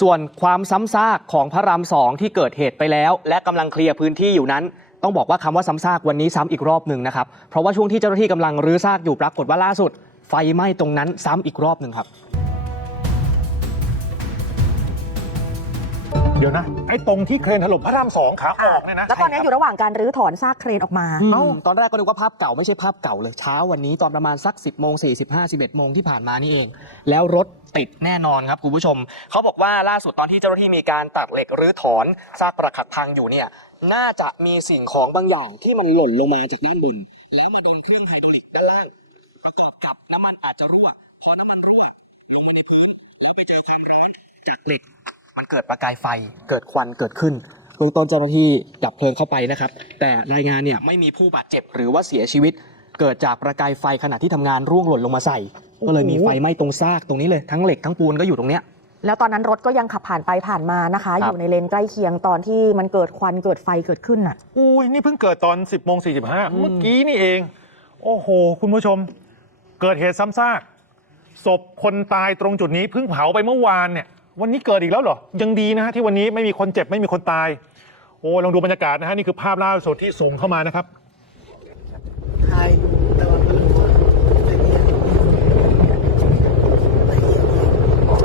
ส่วนความซ้ำซากของพระรามสองที่เกิดเหตุไปแล้ว และกำลังเคลียร์พื้นที่อยู่นั้น ต้องบอกว่าคำว่าซ้ำซากวันนี้ซ้ำอีกรอบหนึ่งนะครับเพราะว่าช่วงที่เจ้าหน้าที่กำลังรื้อซากอยู่ปรากฏว่าล่าสุด ไฟไหม้ตรงนั้นซ้ำอีกรอบหนึ่งครับ เดี๋ยวนะ ไอ้ตรงที่เครนถล่มพระรามสองขาออกเนี่ยนะ แล้วตอนนี้อยู่ระหว่างการรื้อถอนซากเครนออกมา เอ้าตอนแรกก็นึกว่าภาพเก่าไม่ใช่ภาพเก่าเลยเช้าวันนี้ตอนประมาณสัก 10โมง45 11โมงที่ผ่านมานี่เอง แล้วรถติดแน่นอนครับคุณผู้ชม เขาบอกว่าล่าสุดตอนที่เจ้าหน้าที่มีการตัดเหล็กหรือถอนซากปรักหักพังอยู่เนี่ยน่าจะมีสิ่งของบางอย่างที่มันหล่นลงมาจากด้านบนแล้วมาโดนเครื่องไฮดรอลิกด้านล่างประกอบกับน้ำมันอาจจะรั่วพอน้ำมันรั่วลงมาในพื้นออกไปเจอความร้อนจากเหล็ก มันเกิดประกายไฟเกิดควันเกิดขึ้นเบื้องต้นเจ้าหน้าที่ดับเพลิงเข้าไปนะครับ แต่รายงานเนี่ยไม่มีผู้บาดเจ็บหรือว่าเสียชีวิต เกิดจากประกายไฟขณะที่ทำงานร่วงหล่นลงมาใส่ ก็เลยมีไฟไหม้ตรงซากตรงนี้เลยทั้งเหล็กทั้งปูนก็อยู่ตรงเนี้ย แล้วตอนนั้นรถก็ยังขับผ่านไปผ่านมานะคะครับอยู่ในเลนใกล้เคียงตอนที่มันเกิดควันเกิดไฟเกิดขึ้นน่ะ อุ้ยนี่เพิ่งเกิดตอน 10โมง45เมื่อกี้นี่เอง โอ้โห คุณผู้ชม เกิดเหตุซ้ำซากศพคนตายตรงจุดนี้เพิ่งเผาไปเมื่อวานเนี่ย วันนี้เกิดอีกแล้วเหรอ ยังดีนะฮะที่วันนี้ไม่มีคนเจ็บไม่มีคนตาย โอ้ลองดูบรรยากาศนะฮะนี่คือภาพล่าสุดที่ส่งเข้ามานะครับทายดูแต่ว่าไม่รู้ว่าอะไรเนี่ย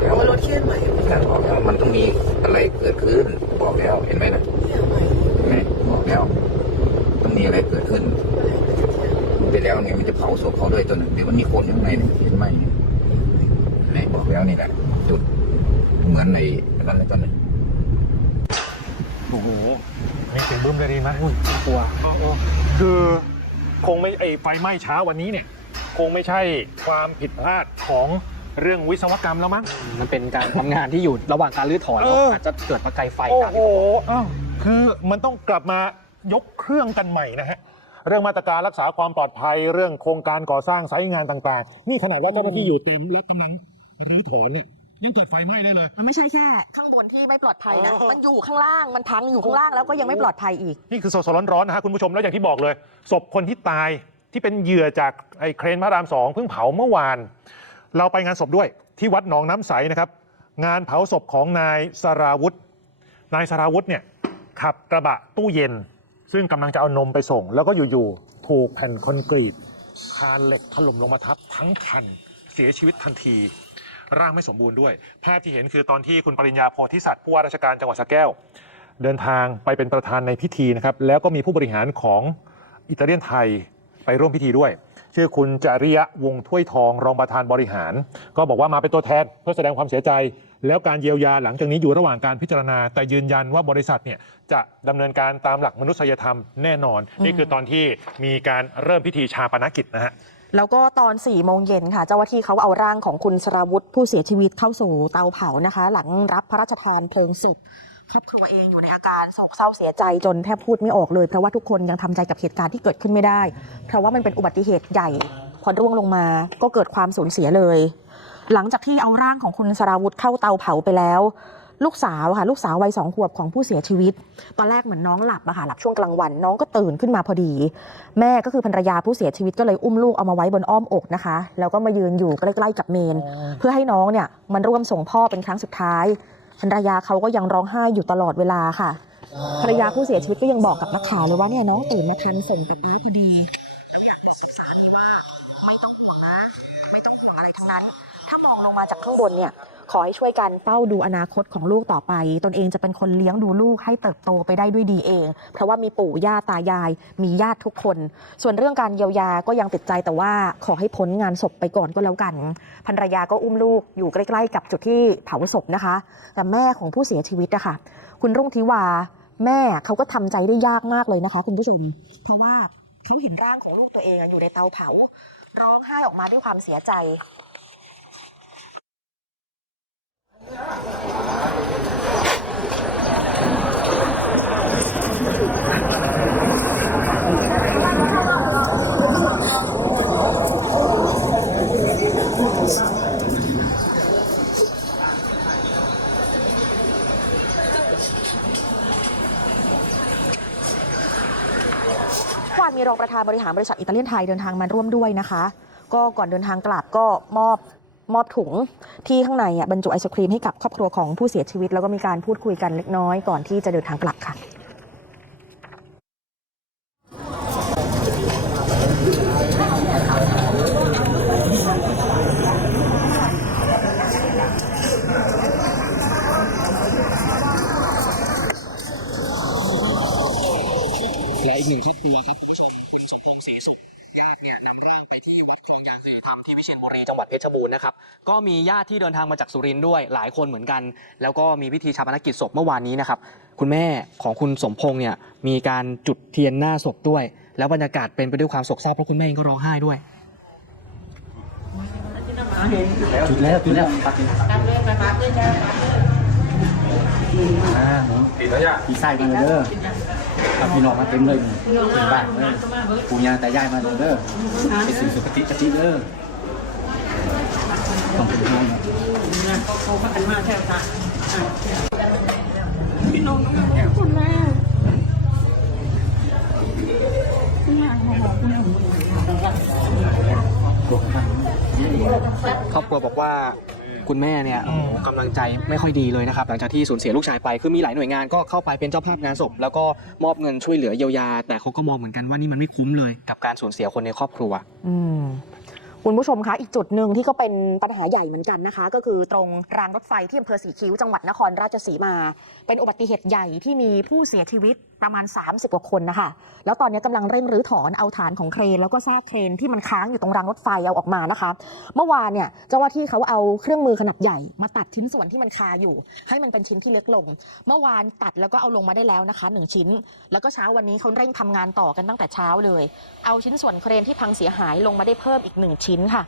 เอามารถเคี่ยนใหม่การบอกแล้วมันต้องมีอะไรเกิดขึ้น บอกแล้วเห็นไหมนะใหม่เห็นไหมบอกแล้วต้องมีอะไรเกิดขึ้นไปแล้วเนี่ยมันจะเผาศพเขาด้วยตัวหนึ่งเดี๋ยวมันมีคนอยู่ข้างในเนี่ยเห็นไหมเห็นไหมบอกแล้วนี่แหละจุด เหมือนในนั้นเลยตัวหนึ่งโอ้โหนี่เสียงบึ้มเลยดีไหมกลัวคือคงไม่ไอไฟไหม้เช้าวันนี้เนี่ย คงไม่ใช่ความผิดพลาดของเรื่องวิศวกรรมแล้วมั้ง มันเป็นการทำงานที่อยู่ระหว่างการรื้อถอนเอออาจจะเกิดประกายไฟโอ้ตามโหที่ผมบอกอ้าวคือมันต้องกลับมายกเครื่องกันใหม่นะฮะ เรื่องมาตรการรักษาความปลอดภัย เรื่องโครงการก่อสร้างไซต์งานต่างๆ นี่ขนาดว่าเจ้าหน้าที่อยู่เต็มและกำลังรื้อถอนเนี่ย ยังเกิดไฟไหม้ได้เลย มันไม่ใช่แค่ ข้างบนที่ไม่ปลอดภัยนะเออมันอยู่ข้างล่าง มันพังอยู่ข้างล่างแล้วก็ยังไม่ปลอดภัยอีก นี่คือสดๆร้อนๆนะฮะคุณผู้ชมแล้วอย่างที่บอกเลย ศพคนที่ตายที่เป็นเหยื่อจากไอ้เครนพระรามสองเพิ่งเผาเมื่อวาน เราไปงานศพด้วยที่วัดหนองน้ำใสนะครับ งานเผาศพของนายสราวุธ นายสราวุธเนี่ยขับกระบะตู้เย็น ซึ่งกำลังจะเอานมไปส่ง แล้วก็อยู่ๆถูกแผ่นคอนกรีตคานเหล็กถล่มลงมาทับทั้งคันเสียชีวิตทันที ร่างไม่สมบูรณ์ด้วย ภาพที่เห็นคือตอนที่คุณปริญญาโพธิสัตว์ผู้ว่าราชการจังหวัดสระแก้ว เดินทางไปเป็นประธานในพิธีนะครับแล้วก็มีผู้บริหารของอิตาเลียนไทยไปร่วมพิธีด้วย ชื่อคุณจริยะวงถ้วยทองรองประธานบริหาร ก็บอกว่ามาเป็นตัวแทนเพื่อแสดงความเสียใจ แล้วการเยียวยาหลังจากนี้อยู่ระหว่างการพิจารณา แต่ยืนยันว่าบริษัทเนี่ยจะดำเนินการตามหลักมนุษยธรรมแน่นอน นี่คือตอนที่มีการเริ่มพิธีชาปนกิจนะฮะ แล้วก็ตอน4ี่โมงเย็นค่ะ เจ้าหน้าที่เขาเอาร่างของคุณสราวุธผู้เสียชีวิตเข้าสู่เตาเผานะคะ หลังรับพระราชทานเพลิงศพครอบครัวเองอยู่ในอาการโศกเศร้าเสียใจจนแทบพูดไม่ออกเลย เพราะว่าทุกคนยังทำใจกับเหตุการณ์ที่เกิดขึ้นไม่ได้ เพราะว่ามันเป็นอุบัติเหตุใหญ่พอร่วงลงมาก็เกิดความสูญเสียเลย หลังจากที่เอาร่างของคุณสราวุธเข้าเตาเผาไปแล้ว ลูกสาวค่ะ ลูกสาววัยสองขวบของผู้เสียชีวิต ตอนแรกเหมือนน้องหลับอะค่ะหลับช่วงกลางวัน น้องก็ตื่นขึ้นมาพอดี แม่ก็คือภรรยาผู้เสียชีวิตก็เลยอุ้มลูกเอามาไว้บนอ้อมอกนะคะ แล้วก็มายืนอยู่ใกล้ๆกับเมน เพื่อให้น้องเนี่ยมันร่วมส่งพ่อเป็นครั้งสุดท้ายภรรยาเขาก็ยังร้องไห้อยู่ตลอดเวลาค่ะภรรยาผู้เสียชีวิตก็ยังบอกกับนักข่าวเลยว่าเนี่ยน้องตื่นมาทันส่งกับป้าพอดีไม่ต้องห่วงนะ ไม่ต้องห่วงอะไรทั้งนั้น ถ้ามองลงมาจากข้างบนเนี่ย ขอให้ช่วยกันเฝ้าดูอนาคตของลูกต่อไป ตนเองจะเป็นคนเลี้ยงดูลูกให้เติบโตไปได้ด้วยดีเอง เพราะว่ามีปู่ย่าตายาย มีญาติทุกคน ส่วนเรื่องการเยียวยาก็ยังติดใจแต่ว่าขอให้พ้นงานศพไปก่อนก็แล้วกันภรรยาก็อุ้มลูกอยู่ใกล้ ๆ กับจุดที่เผาศพนะคะ แต่แม่ของผู้เสียชีวิตนะคะคุณรุ่งทิวาแม่เขาก็ทำใจได้ยากมากเลยนะคะ คุณผู้ชม เพราะว่าเขาเห็นร่างของลูกตัวเองอยู่ในเตาเผา ร้องไห้ออกมาด้วยความเสียใจ วานมีรองประธานบริหารบริษัทอิตาเลียนไทยเดินทางมาร่วมด้วยนะคะ ก็ก่อนเดินทางกลับก็มอบ มอบถุงที่ข้างในอะบรรจุไอศครีมให้กับครอบครัวของผู้เสียชีวิต แล้วก็มีการพูดคุยกันเล็กน้อยก่อนที่จะเดินทางกลับค่ะและอีกหนึ่งครอบครัวครับคุณผู้ชมคุณสมพงศ์ศรีสุขญาติเนี่ยนำร่างไปที่วัดคลองยางสิริธรรมที่วิเชียรบุรีจังหวัดเพชรบูรณ์นะครับ ก็มีญาติที่เดินทางมาจากสุรินทร์ด้วยหลายคนเหมือนกัน แล้วก็มีพิธีชาปนกิจศพเมื่อวานนี้นะครับ คุณแม่ของคุณสมพงศ์เนี่ยมีการจุดเทียนหน้าศพด้วย แล้วบรรยากาศเป็นไปด้วยความโศกเศร้าเพราะคุณแม่เองก็ร้องไห้ด้วย จุดแล้วจุดแล้วปักเลยอ่าหนูพี่ไส้มาเลยเด้อครับพี่น้องมาเต็มเลยเป็นบ้านเลยปู่ย่าตายายมาเลยเด้อเป็นสิ่งสุขติกติเด้อ ต้องเป็นห่วงครอบครัวบอกว่าคุณแม่เนี่ยกำลังใจไม่ค่อยดีเลยนะครับหลังจากที่สูญเสียลูกชายไปคือมีหลายหน่วยงานก็เข้าไปเป็นเจ้าภาพงานศพแล้วก็มอบเงินช่วยเหลือเยียวยา แต่เขาก็มองเหมือนกันว่านี่มันไม่คุ้มเลยกับการสูญเสียคนในครอบครัวอื คุณผู้ชมคะอีกจุดหนึ่งที่ก็เป็นปัญหาใหญ่เหมือนกันนะคะ ก็คือตรงรางรถไฟที่อำเภอสีคิ้วจังหวัดนครราชสีมา เป็นอุบัติเหตุใหญ่ที่มีผู้เสียชีวิตประมาณ 30 กว่าคนนะคะ แล้วตอนนี้กำลังเร่งรื้อถอนเอาฐานของเครน แล้วก็ซากเครนที่มันค้างอยู่ตรงรางรถไฟเอาออกมานะคะ เมื่อวานเนี่ยเจ้าหน้าที่เขาเอาเครื่องมือขนาดใหญ่มาตัดชิ้นส่วนที่มันคาอยู่ ให้มันเป็นชิ้นที่เล็กลง เมื่อวานตัดแล้วก็เอาลงมาได้แล้วนะคะหนึ่งชิ้น แล้วก็เช้าวันนี้เขาเร่งทำงานต่อกันตั้งแต่เช้าเลย เอาชิ้นส่วนเครนที่พังเสียหายลงมาได้เพิ่มอีกหนึ่งชิ้นค่ะ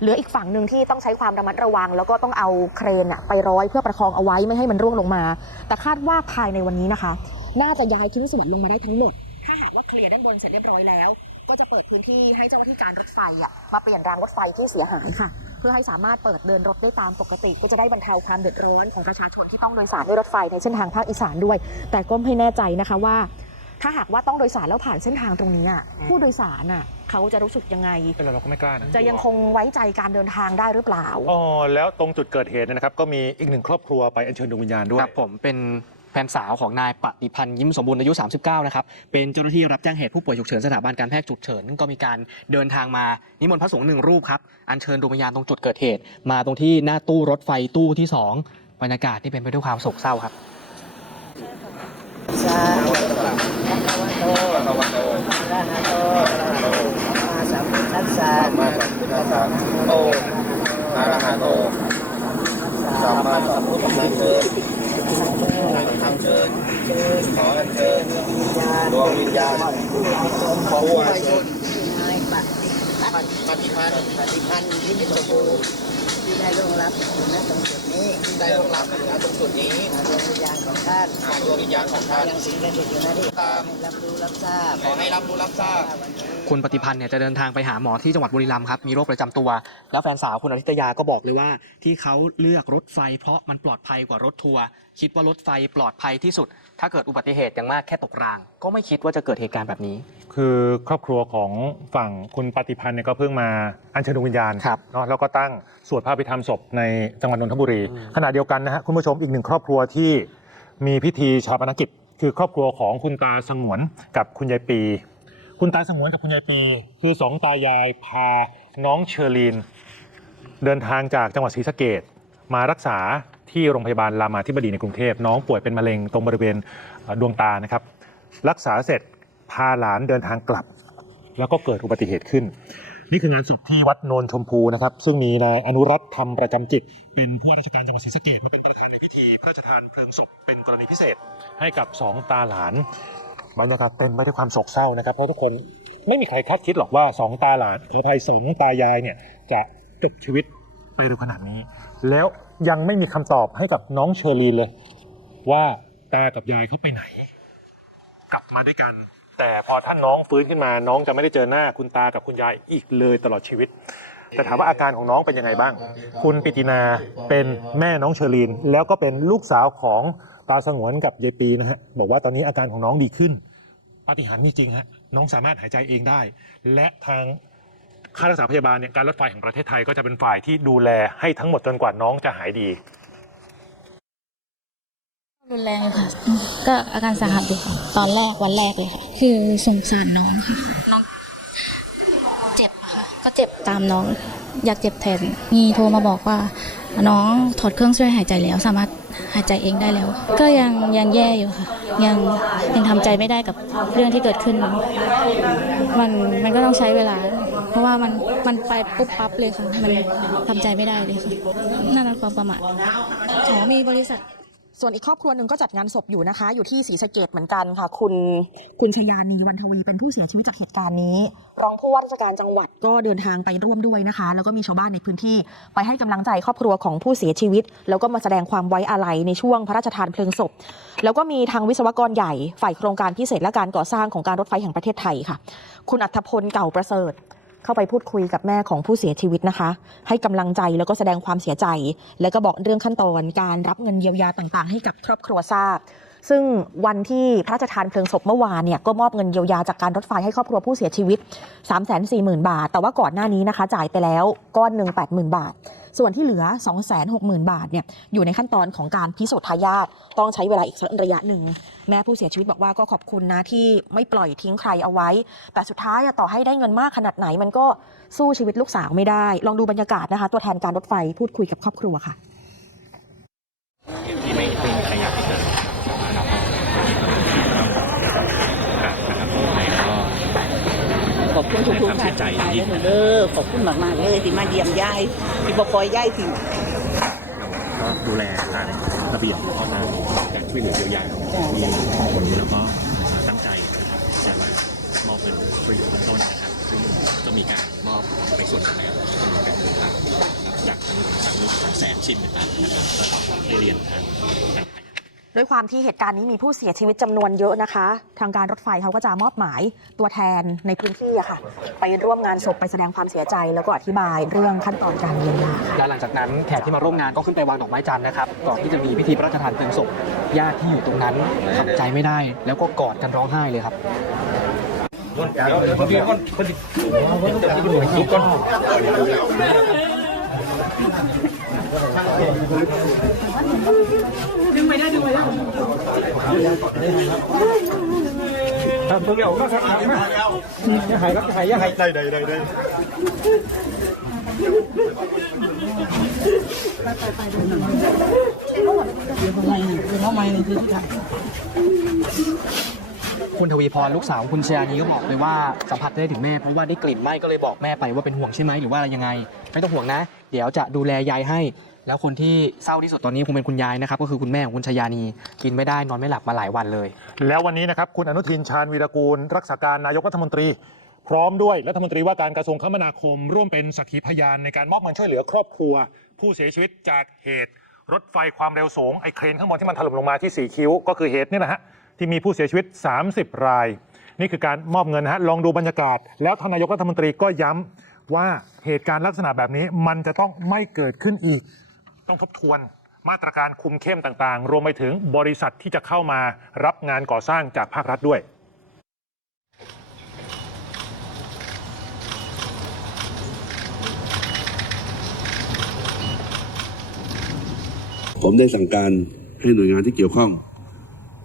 เหลืออีกฝั่งหนึ่งที่ต้องใช้ความระมัดระวัง แล้วก็ต้องเอาเครนไปร้อยเพื่อประคองเอาไว้ไม่ให้มันร่วงลงมา แต่คาดว่าภายในวันนี้นะคะ น่าจะย้ายชิ้นส่วนลงมาได้ทั้งหมด ถ้าหากว่าเคลียร์ด้านบนเสร็จเรียบร้อยแล้ว ก็จะเปิดพื้นที่ให้เจ้าหน้าที่การรถไฟมาเปลี่ยนรางรถไฟที่เสียหายค่ะ เพื่อให้สามารถเปิดเดินรถได้ตามปกติ ก็จะได้บรรเทาความเดือดร้อนของประชาชนที่ต้องโดยสารด้วยรถไฟในเส้นทางภาคอีสานด้วย แต่ก็ไม่แน่ใจนะคะว่า ถ้าหากว่าต้องโดยสารแล้วผ่านเส้นทางตรงนี้อะผู้โดยสารน่ะเขาจะรู้สึกยังไงแต่เราก็ไม่กล้านะจะยังคงไว้ใจการเดินทางได้หรือเปล่า อ๋อแล้วตรงจุดเกิดเหตุเนยนะครับ ก็มีอีกหนึ่งครอบครัวไปอัญเชิญดวงวิญญาณด้วย ครับผมเป็นแฟนสาวของนายปฏิพันธ์ยิ้มสมบูรณ์อายุ 39 นะครับ เป็นเจ้าหน้าที่รับแจ้งเหตุผู้ป่วยฉุกเฉินสถาบันการแพทย์ฉุกเฉินก็มีการเดินทางมานิมนต์พระสงฆ์หนึ่งรูปครับ อัญเชิญดวงวิญญาณตรงจุดเกิดเหตุ มาตรงที่หน้าตู้รถไฟตู้ที่ 2 บรรยากาศที่เป็นไปด้วยความโศกเศร้าครับ สาธุอะระหะโตอะระหะโตมาสัมพุทธัสสะสัมมาสัมพุทธัสสะโตอะระหะโตสัมมาสัมพุทธัสสะเชิญทางเชิญขอเชิญดวงวิญญาณของผู้วายชนปฏิพันธ์ปฏิพันธ์ที่มีสมบูรณ์ที่ได้ร่วงรับณตรงจุดนี้ ได้ร่วงรับณตรงจุดนี้ ดวงวิญญาณของท่านหาดวงวิญญาณของท่าน ยังสิงสถิตอยู่หน้าที่ตาม ให้รับรู้รับทราบ ขอให้รับรู้รับทราบ คุณปฏิพันธ์เนี่ยจะเดินทางไปหาหมอที่จังหวัดบุรีรัมย์ครับ มีโรคประจำตัว แล้วแฟนสาวคุณอาทิตยาก็บอกเลยว่า ที่เขาเลือกรถไฟ เพราะมันปลอดภัยกว่ารถทัวร์คิดว่ารถไฟปลอดภัยที่สุด ถ้าเกิดอุบัติเหตุอย่างมากแค่ตกราง ก็ไม่คิดว่าจะเกิดเหตุการณ์แบบนี้ คือครอบครัวของฝั่งคุณปฏิพันธ์เนี่ยก็เพิ่งมา อัญเชิญดวงวิญญาณครับ เนาะแล้วก็ตั้งสวดพระพิธรรมศพในจังหวัดนนทบุรีอืมขณะเดียวกันนะฮะคุณผู้ชมอีกหนึ่งครอบครัวที่มีพิธีชาปนกิจ คือครอบครัวของคุณตาสงวนกับคุณยายปี คุณตาสงวนกับคุณยายปี คือสองตายายพาน้องเชอรีน เดินทางจากจังหวัดศรีสะเกดมารักษาที่โรงพยาบาลรามาธิบดีในกรุงเทพน้องป่วยเป็นมะเร็งตรงบริเวณเอ่อดวงตานะครับ รักษาเสร็จพาหลานเดินทางกลับ แล้วก็เกิดอุบัติเหตุขึ้น นี่คืองานศพที่วัดโนนชมพูนะครับ ซึ่งมีนายอนุรัตน์ธรรมประจำจิต เป็นผู้ว่าราชการจังหวัดศรีสะเกดมาเป็นประธานในพิธีพระราชทานเพลิงศพเป็นกรณีพิเศษ ให้กับสองตาหลานบรรยากาศเต็มไปด้วยความโศกเศร้านะครับเพราะทุกคนไม่มีใครคาดคิดหรอกว่าสองตาหลานขอภัยสองตายายเนี่ยจะจบชีวิตไปเร็วขนาดนี้ แล้วยังไม่มีคำตอบให้กับน้องเชอรีนเลย ว่าตากับยายเขาไปไหน กลับมาด้วยกัน แต่พอท่านน้องฟื้นขึ้นมาน้องจะไม่ได้เจอหน้าคุณตากับคุณยายอีกเลยตลอดชีวิต แต่ถามว่าอาการของน้องเป็นยังไงบ้าง คุณปิตินาเป็นแม่น้องเชอรีน แล้วก็เป็นลูกสาวของตาสงวนกับยายปีนะฮะบอกว่าตอนนี้อาการของน้องดีขึ้นปาฏิหาริย์มีจริงฮะน้องสามารถหายใจเองได้ และทางค่ารักษาพยาบาลเนี่ยการรถไฟแห่งประเทศไทยก็จะเป็นฝ่ายที่ดูแลให้ทั้งหมดจนกว่าน้องจะหายดี รุนแรงเลยค่ะ ก็อาการสาหัสอยู่ค่ะ ตอนแรกวันแรกเลยค่ะ คือสงสารน้องค่ะ น้องเจ็บอะค่ะ ก็เจ็บตามน้อง อยากเจ็บแทน มีโทรมาบอกว่า น้องถอดเครื่องช่วยหายใจแล้ว สามารถหายใจเองได้แล้ว ก็ยังยังแย่อยู่ค่ะ ยังยังทำใจไม่ได้กับเรื่องที่เกิดขึ้น มันมันก็ต้องใช้เวลา เพราะว่ามันมันไปปุ๊บปั๊บเลยค่ะ มันทำใจไม่ได้เลยค่ะนั่นคือความประมาทอ๋อมีบริษัท ส่วนอีกครอบครัวหนึ่งก็จัดงานศพอยู่นะคะ อยู่ที่ศรีสะเกดเหมือนกันค่ะ คุณคุณชยานีวันทวีเป็นผู้เสียชีวิตจากเหตุการณ์นี้ รองผู้ว่าราชการจังหวัดก็เดินทางไปร่วมด้วยนะคะ แล้วก็มีชาวบ้านในพื้นที่ ไปให้กำลังใจครอบครัวของผู้เสียชีวิต แล้วก็มาแสดงความไว้อาลัยในช่วงพระราชทานเพลิงศพ แล้วก็มีทางวิศวกรใหญ่ ฝ่ายโครงการพิเศษและการก่อสร้างของการรถไฟแห่งประเทศไทยค่ะ คุณอัธพลเก่าประเสริฐ เข้าไปพูดคุยกับแม่ของผู้เสียชีวิตนะคะ ให้กำลังใจแล้วก็แสดงความเสียใจ แล้วก็บอกเรื่องขั้นตอนการรับเงินเยียวยาต่างๆ ให้กับครอบครัวทราบ ซึ่งวันที่พระราชทานเพลิงศพเมื่อวานเนี่ยก็มอบเงินเยียวยาจากการรถไฟให้ครอบครัวผู้เสียชีวิต 3 4 0 0 0 0 บาท แต่ว่าก่อนหน้านี้นะคะ จ่ายไปแล้วก้อนหนึ่ง80,000 บาท ส่วนที่เหลือ 260,000 บาทเนี่ยอยู่ในขั้นตอนของการพิสูจน์ทายาทต้องใช้เวลาอีกสักระยะหนึ่ง แม่ผู้เสียชีวิตบอกว่าก็ขอบคุณนะที่ไม่ปล่อยทิ้งใครเอาไว้ แต่สุดท้ายอะต่อให้ได้เงินมากขนาดไหน มันก็สู้ชีวิตลูกสาวไม่ได้ ลองดูบรรยากาศนะคะ ตัวแทนการรถไฟพูดคุยกับครอบครัวค่ะ ที่ไม่ไม่มีใครอยากให้เกิดนะครับนะครับในก็ ขอบคุณ ทุกๆท่านที่มาเด้อขอบคุณมากๆเลยที่มาเยี่ยมยายที่บ่ปล่อยยายทิ้ง ก็ดูแลตามระเบียบแล้วก็ตามการช่วยเหลือเยียวยาของที่คนนี้แล้วก็ตั้งใจนะครับจะมามอบเงินช่วยเหลือเบื้องต้นนะครับซึ่งก็มีการมอบไปส่วนหนึ่งแล้วจำนวนเป็นหมื่นบาทนะครับจากทางทางลูกทางแสนชิ้นต่างๆนะครับก็ได้เรียนทางทาง ด้วยความที่เหตุการณ์นี้มีผู้เสียชีวิตจำนวนเยอะนะคะ ทางการรถไฟเขาก็จะมอบหมายตัวแทนในพื้นที่อะค่ะ ไปร่วมงานศพไปแสดงความเสียใจแล้วก็อธิบายเรื่องขั้นตอนการเยียวยาและหลังจากนั้นแขกที่มาร่วมงานก็ขึ้นไปวางดอกไม้จันทร์นะครับก่อนที่จะมีพิธีพระราชทานเพลิงศพญาติที่อยู่ตรงนั้นทำใจไม่ได้ แล้วก็กอดกันร้องไห้เลยครับ ทำตัวเดี๋ยวก็สักครั้งนะยัหายครัหายยังหายได้ได้ได้ได้เดี๋ยวทำไมเลยเดี๋ยวเคือที่ถ่ายคุณทวีพรลูกสาวคุณชยานีก็บอกเลยว่าสัมผัสได้ถึงแม่เพราะว่าได้กลิ่นไหม้ก็เลยบอกแม่ไปว่าเป็นห่วงใช่ไหมหรือว่าอะไรยังไง ไม่ต้องห่วงนะ เดี๋ยวจะดูแลยายให้ แล้วคนที่เศร้าที่สุดตอนนี้คงเป็นคุณยายนะครับ ก็คือคุณแม่ของคุณชยานีกินไม่ได้นอนไม่หลับมาหลายวันเลย แล้ววันนี้นะครับคุณอนุทินชาญวีรกูล รักษาการนายกรัฐมนตรี พร้อมด้วยรัฐมนตรีว่าการกระทรวงคมนาคม ร่วมเป็นสักขีพยานในการมอบเงินช่วยเหลือครอบครัว ผู้เสียชีวิตจากเหตุ รถไฟความเร็วสูงไอ้เครนข้างบนที่มันถล่มลงมาที่สีคิ้ว ก็คือเหตุนี่นะฮะที่มีผู้เสียชีวิต 30 ราย นี่คือการมอบเงินนะฮะลองดูบรรยากาศ แล้วทานนายกรัฐมนตรีก็ย้ำว่าเหตุการณ์ลักษณะแบบนี้มันจะต้องไม่เกิดขึ้นอีก ต้องทบทวนมาตรการคุมเข้มต่างๆ รวมไปถึงบริษัทที่จะเข้ามารับงานก่อสร้างจากภาครัฐด้วย ผมได้สั่งการให้หน่วยงานที่เกี่ยวข้อง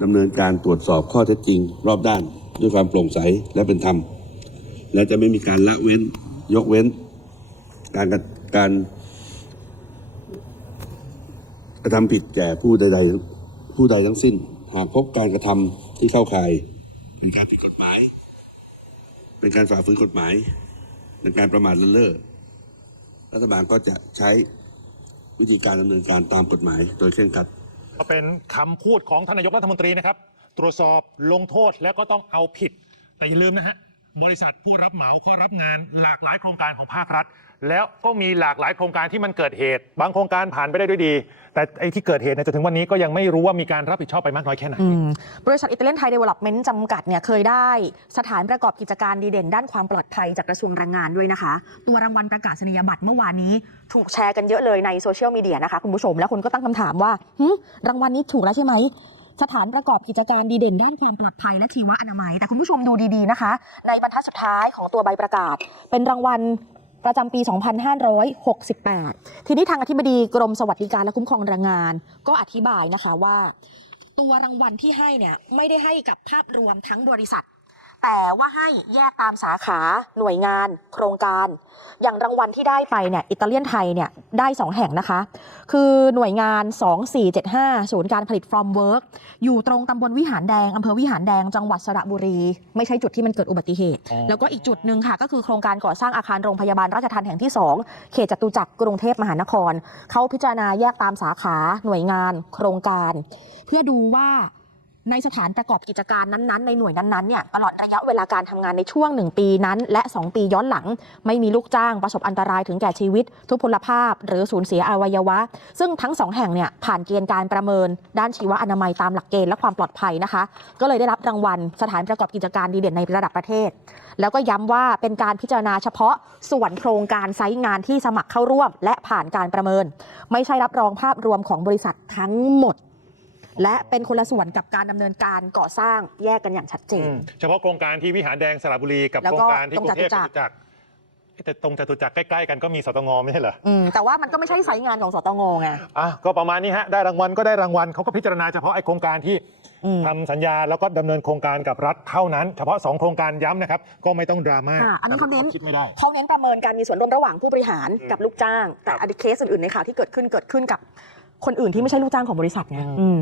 ดำเนินการตรวจสอบข้อเท็จจริง รอบด้าน ด้วยความโปร่งใสและเป็นธรรม และจะไม่มีการละเว้นยกเว้น การการ กระทำผิดแก่ผู้ใดๆผู้ใดทั้งสิ้น หากพบการกระทำที่เข้าข่ายเป็นการผิดกฎหมาย เป็นการฝ่าฝืนกฎหมายเป็นการประมาทเลินเล่อรัฐบาลก็จะใช้วิธีการดำเนินการตามกฎหมายโดยเคร่งครัดก็เป็นคำพูดของท่านนายกรัฐมนตรีนะครับ ตรวจสอบลงโทษแล้วก็ต้องเอาผิดแต่อย่าลืมนะฮะ บริษัทผู้รับเหมาเขารับงานหลากหลายโครงการของภาครัฐ แล้วก็มีหลากหลายโครงการที่มันเกิดเหตุ บางโครงการผ่านไปได้ด้วยดี แต่ไอ้ที่เกิดเหตุเนี่ยจนถึงวันนี้ก็ยังไม่รู้ว่ามีการรับผิดชอบไปมากน้อยแค่ไหน บริษัทอิตาเลียนไทยเดเวล็อปเมนต์จำกัดเนี่ยเคยได้สถานประกอบกิจการดีเด่น ด้านความปลอดภัยจากกระทรวงแรงงานด้วยนะคะ ตัวรางวัลประกาศนียบัตรเมื่อวานนี้ ถูกแชร์กันเยอะเลยในโซเชียลมีเดียนะคะคุณผู้ชมแล้วคนก็ตั้งคำถามว่าหึรางวัลนี้ถูกแล้วใช่ไหม สถานประกอบกิจการดีเด่นด้านความปลอดภัยและชีวอนามัย แต่คุณผู้ชมดูดีๆนะคะ ในบรรทัดสุดท้ายของตัวใบประกาศ เป็นรางวัลประจำปี 2568 ทีนี้ทางอธิบดีกรมสวัสดิการและคุ้มครองแรงงาน ก็อธิบายนะคะว่า ตัวรางวัลที่ให้เนี่ยไม่ได้ให้กับภาพรวมทั้งบริษัท แต่ว่าให้แยกตามสาขาหน่วยงาน โครงการ อย่างรางวัลที่ได้ไปเนี่ยอิตาเลียนไทยเนี่ยได้ 2 แห่งนะคะ คือหน่วยงาน 2475 ศูนย์การผลิต From Work อยู่ตรงตำบลวิหารแดงอำเภอวิหารแดงจังหวัดสระบุรี ไม่ใช่จุดที่มันเกิดอุบัติเหตุอ๋อแล้วก็อีกจุดหนึ่งค่ะ ก็คือโครงการก่อสร้างอาคารโรงพยาบาลราชทัณฑ์แห่งที่ 2 เขตจตุจักรกรุงเทพมหานครเขาพิจารณาแยกตามสาขาหน่วยงาน โครงการ เพื่อดูว่า ในสถานประกอบกิจการนั้นๆ ในหน่วยนั้นๆเนี่ยตลอดระยะเวลาการทำงานในช่วง 1 ปีนั้น และ 2 ปีย้อนหลัง ไม่มีลูกจ้างประสบอันตรายถึงแก่ชีวิต ทุพพลภาพ หรือสูญเสียอวัยวะ ซึ่งทั้งสองแห่งเนี่ยผ่านเกณฑ์การประเมิน ด้านชีวอนามัยตามหลักเกณฑ์และความปลอดภัยนะคะ ก็เลยได้รับรางวัลสถานประกอบกิจการดีเด่นในระดับประเทศ แล้วก็ย้ำว่าเป็นการพิจารณาเฉพาะส่วนโครงการไซต์งานที่สมัครเข้าร่วม และผ่านการประเมิน ไม่ใช่รับรองภาพรวมของบริษัททั้งหมด และเป็นคนละส่วนกับการดำเนินการก่อสร้างแยกกันอย่างชัดเจน เฉพาะโครงการที่วิหารแดงสระบุรีกับแล้วโครก็งการที่กรุงเทพตรงจตุจัจกร ตุจักรแต่ตรงจตุจักรใกล้ ๆ กันก็มีสตงไม่ใช่เหรออืมแต่ว่ามันก็ไม่ใช่ไซต์งานของสตงไงอะก็ประมาณนี้ฮะได้รางวัลก็ได้รางวัลเขาก็พิจารณาเฉพาะไอ้โครงการที่อืม ทำสัญญาแล้วก็ดำเนินโครงการกับรัฐเท่านั้น เฉพาะ2โครงการย้ำนะครับก็ไม่ต้องดราม่าค่ะอันนี้เขาเน้น คิดไม่ได้ เขาเน้นประเมินการมีส่วนร่วมระหว่างผู้บริหารอืมกับลูกจ้าง แต่ครับอันนี้เคสอื่นๆในข่าวที่เกิดขึ้นเกิดขึ้นกับ คนอื่นที่ไม่ใช่ลูกจ้างของบริษัทไงอืมอืม